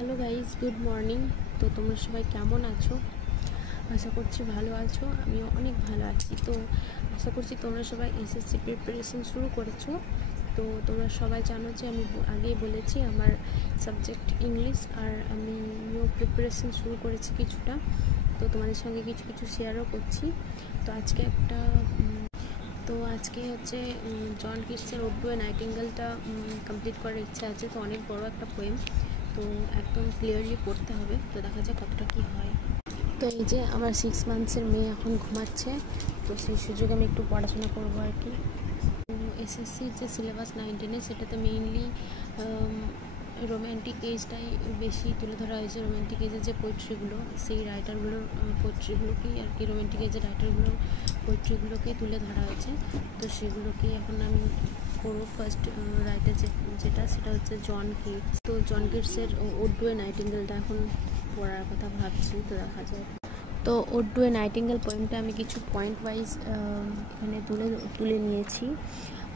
Hello guys, good morning. তো তোমরা সবাই কেমন আছো? আশা করছি ভালো আছো। আমিও অনেক ভালো আছি। তো আশা করছি তোমরা সবাই এসএসসি প্রিপারেশন শুরু করেছো। তো তোমরা সবাই জানো যে আমি আগেই বলেছি আমার সাবজেক্ট ইংলিশ, আর আমিও প্রিপারেশন শুরু করেছি কিছুটা। তো তোমাদের সঙ্গে কিছু কিছু শেয়ারও করছি। তো আজকে হচ্ছে জন কিটসের ওডওয়ে নাইটিঙ্গেলটা কমপ্লিট করার ইচ্ছা আছে। তো অনেক বড় একটা পোয়েম, তো একদম ক্লিয়ারলি পড়তে হবে। তো দেখা যাক কতটা কী হয়। তো এই যে আমার 6 মান্থসের মেয়ে এখন ঘুমাচ্ছে, তো সেই সুযোগে আমি একটু পড়াশোনা করবো আর কি। এসএসসির যে সিলেবাস 19-এ সেটাতে মেইনলি রোম্যান্টিক এজটাই বেশি তুলে ধরা হয়েছে। রোম্যান্টিক এজের যে পোয়েট্রিগুলো, সেই রাইটারগুলোর পোয়েট্রিগুলোকেই আর কি, রোম্যান্টিক এজের রাইটারগুলোর পোয়েট্রিগুলোকেই তুলে ধরা হয়েছে। তো সেগুলোকেই এখন আমি করবো। ফার্স্ট রাইটার সেটা হচ্ছে জন কিটস। তো জন কিটসের ওডওয়ে নাইটিঙ্গেলটা এখন পড়ার কথা ভাবছি, তো দেখা যায়। তো ওডওয়ে নাইটিঙ্গেল পোয়েমটা আমি কিছু পয়েন্ট ওয়াইজ এখানে তুলে নিয়েছি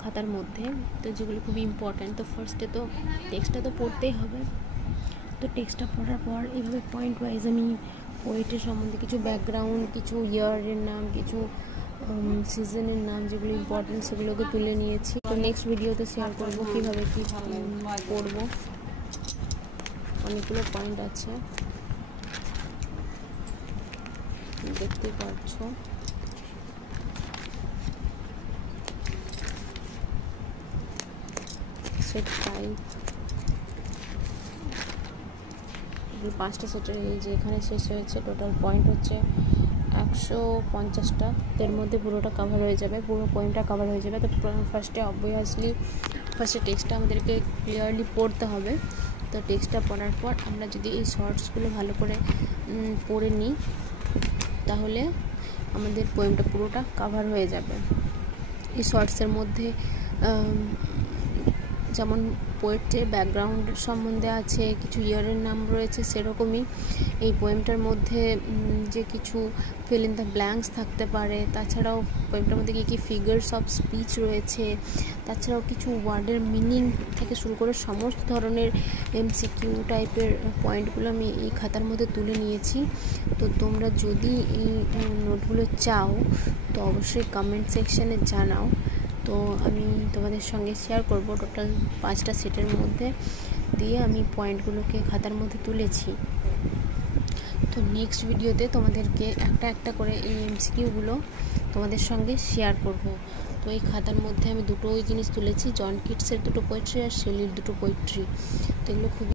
খাতার মধ্যে, তো যেগুলো খুবই ইম্পর্ট্যান্ট। তো ফার্স্টে তো টেক্সটটা তো পড়তেই হবে। তো টেক্সটটা পড়ার পর এইভাবে পয়েন্ট ওয়াইজ আমি পোয়েটের সম্বন্ধে কিছু ব্যাকগ্রাউন্ড, কিছু ইয়ারের নাম, কিছু সিজনের নাম যেগুলো ইম্পর্ট্যান্ট সেগুলোকে তুলে নিয়েছি। তো নেক্সট ভিডিওতে শেয়ার করবো কীভাবে কী পড়বো। অনেকগুলো পয়েন্ট আছে, দেখতে পাচ্ছ। সেট 5, 5টা সেটের এই যে এখানে শেষ হয়েছে। টোটাল পয়েন্ট হচ্ছে 150টা। এর মধ্যে পুরোটা কভার হয়ে যাবে, পুরো পোয়েমটা কভার হয়ে যাবে। তো ফার্স্টে টেক্সটটা আমাদেরকে ক্লিয়ারলি পড়তে হবে। তো টেক্সটটা পড়ার পর আমরা যদি এই শর্টসগুলো ভালো করে পড়ে নিই, তাহলে আমাদের পোয়েমটা পুরোটা কভার হয়ে যাবে। এই শর্টসের মধ্যে যেমন পোয়েট্রির ব্যাকগ্রাউন্ড সম্বন্ধে আছে, কিছু ইয়ারের নাম রয়েছে, সেরকমই এই পোয়েমটার মধ্যে যে কিছু ফিল ইন দ্য ব্ল্যাঙ্কস থাকতে পারে। তাছাড়াও পোয়েমটার মধ্যে কী কী ফিগার্স অফ স্পিচ রয়েছে, তাছাড়াও কিছু ওয়ার্ডের মিনিং থেকে শুরু করে সমস্ত ধরনের এমসিকিউ টাইপের পয়েন্টগুলো আমি এই খাতার মধ্যে তুলে নিয়েছি। তো তোমরা যদি এই নোটগুলো চাও তো অবশ্যই কমেন্ট সেকশানে জানাও। তো আমি তোমাদের সঙ্গে শেয়ার করব। টোটাল 5টা সেটের মধ্যে দিয়ে আমি পয়েন্টগুলোকে খাতার মধ্যে তুলেছি। তো নেক্সট ভিডিওতে তোমাদেরকে একটা একটা করে এই এমসিকিউগুলো তোমাদের সঙ্গে শেয়ার করব। তো এই খাতার মধ্যে আমি দুটো জিনিস তুলেছি, জন কিটসের দুটো পোয়েট্রি আর শেলির দুটো পোয়েট্রি। তো এগুলো খুবই